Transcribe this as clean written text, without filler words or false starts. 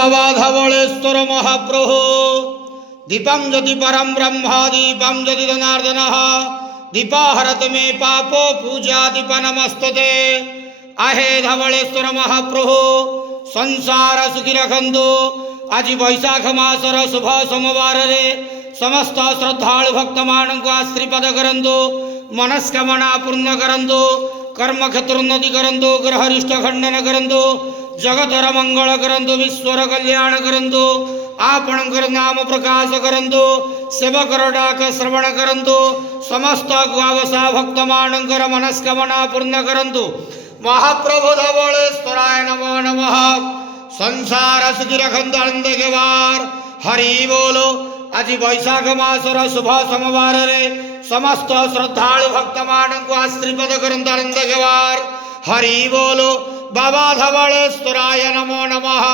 बाबा धवळेश्वर महाप्रभु दीपं ज्योति परम ब्रह्म दीपं ज्योति जनार्दन दीपाहरत मे पापो पूजा दीप नमस्तते। आहे धवळेश्वर महाप्रभु संसार सुखी रखंतु। आज बैशाख मासर शुभ सोमवार रे समस्त श्रद्धालु भक्त मान को आशीर्वाद करंतु, मनस्कामना पूर्ण करंतु, कर्म क्षेत्र उन्नति करंतु, ग्रहरिष्ट खंडन करंतु, जगतर मंगल करंतु, विश्वर कल्याण करंतु, आपणकर नाम प्रकाश करंतु, सेवकर डाक श्रवण करंतु, समस्त गुआवसा भक्त मानकर मनस्कामना पूर्ण करंतु। महाप्रभु धवळेश्वराय नमो नमः। संसार सुखी रखंतु आनंद के वार हरि बोलो। आज बैशाख मासर शुभ सोमवार रे समस्त श्रद्धालु भक्त मान को आशीर्वाद करंतु आनंद के वार हरि बोलो। बाबा धवळेश्वराय नमो नमः।